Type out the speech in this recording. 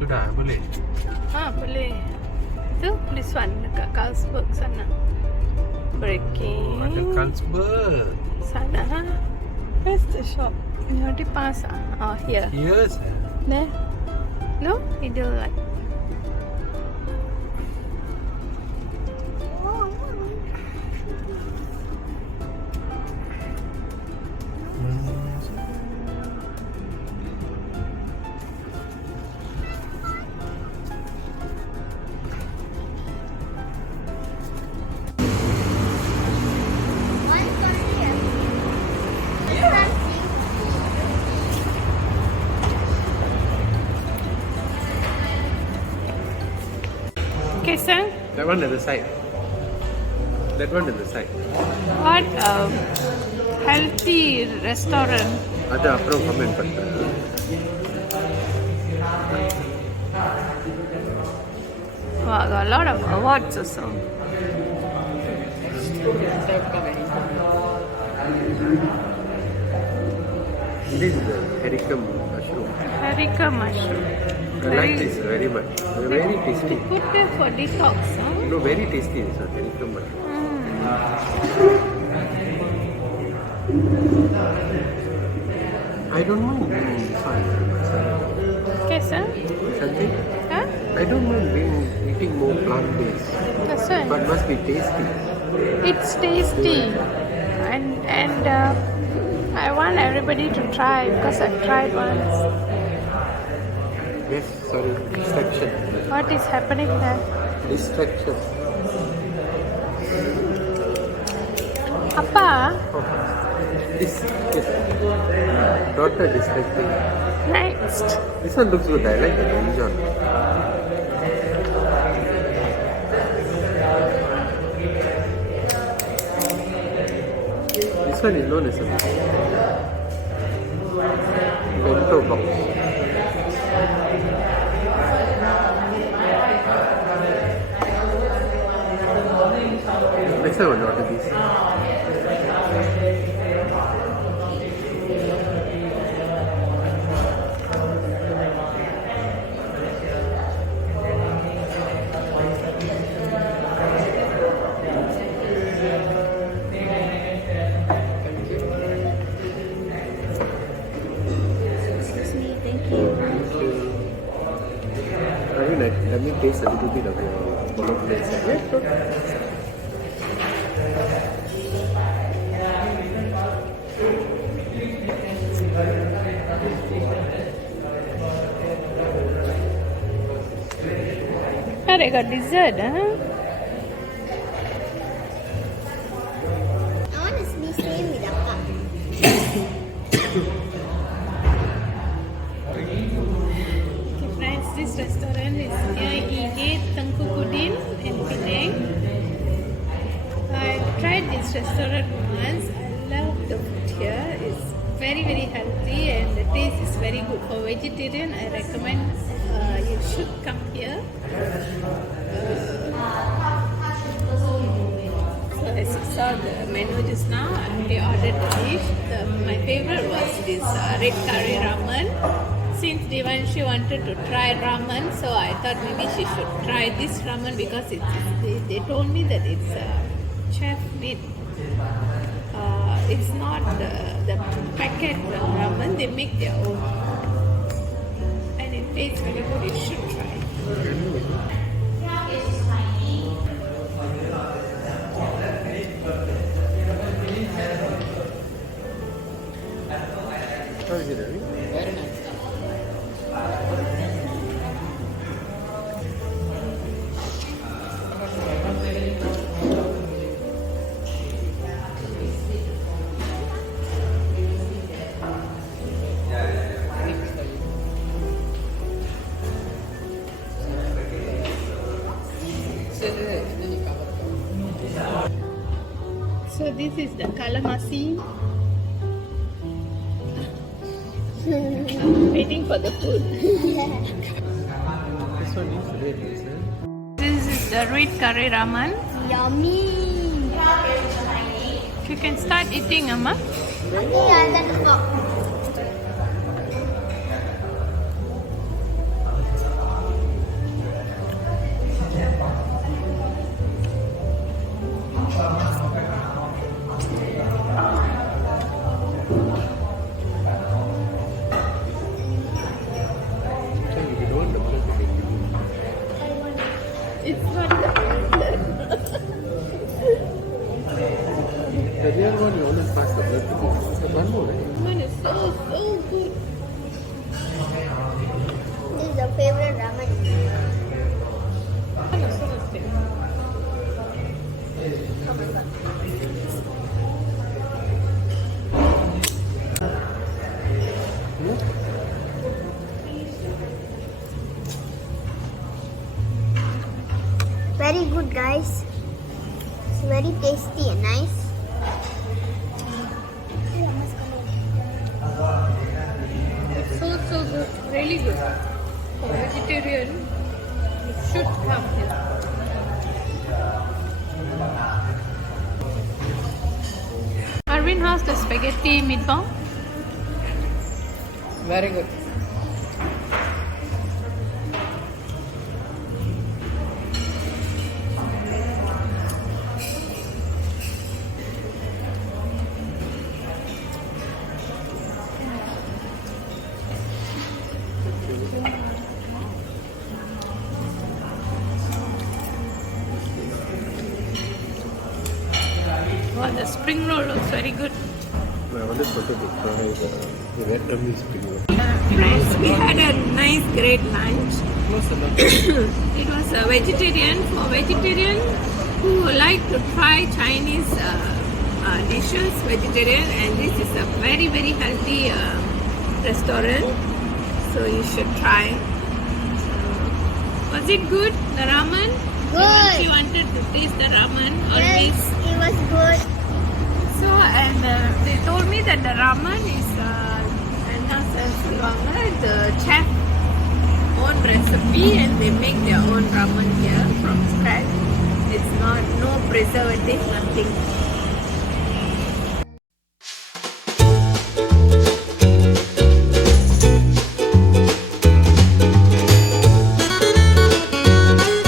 Sudah boleh. Boleh. Tu, this one dekat Carlsberg sana. Breaking. Ada Carlsberg. Sana. Where's the shop? Near the pass. Oh, here. Yes. There. No? Idealite. Okay, sir. That one at the side. That one at the side. What healthy restaurant? அது அப்புறம் comment பண்றேன். Wow, got a lot of awards also. This is the haricum mushroom. Harika mushroom. I like this very much. They're very tasty. Put there for detox, huh? No, very tasty this one, haricum mushroom. I don't mind being this one. Okay, sir. Something? Huh? I don't mind eating more plant-based. That's right. But must be tasty. It's tasty, and I want everybody to try because I've tried once. Yes, sorry, distraction. What is happening there? Distraction. Appa, Oh, this daughter distracting. next. This one looks good. I like the Dijon. This one is known as a bento box. Next time I will order this. Excuse me, thank you. I mean, let me taste a little bit of your bolognese. Oh, they got dessert, huh? I want to be same with a cup. Okay, friends, this restaurant is near Igate Tengkukudin in Penang. I tried this restaurant once. I love the food here. It's very, very healthy and the taste is very good. For vegetarian, I recommend you should come here. So as you saw the menu just now, I ordered the dish. My favorite was this red curry ramen. Since Devanshi wanted to try ramen, so I thought maybe she should try this ramen because they told me that it's chef made. It's not the packet ramen, they make their own. And it tastes very good, you should try. How is it, Ravi? Very nice. So this is the calamari. Waiting for the food. This one is red, is it? This is the red curry ramen. Yummy. You can start eating, Amma. Yeah, the cup. It's not the The real one, you always pass the blood to me. But one more, right? one is so good. This is the favorite ramen. One is so tasty. Oh my god. Very good, guys. It's very tasty and nice. It's so good. Really good. For vegetarian, you should come here. Arvin, how's the spaghetti meatball? Very good. Wow, the spring roll looks very good. I always wanted to try the Vietnamese spring roll. Friends, we had a nice, great lunch. Close enough. It was a vegetarian for vegetarian who like to try Chinese dishes, vegetarian, and this is a very, very healthy restaurant. So you should try. Was it good, the ramen? Good. She wanted to taste the ramen Yes, always. it was good. So, and they told me that the ramen is the chef own recipe and they make their own ramen here from scratch. It's not, no preservative, nothing.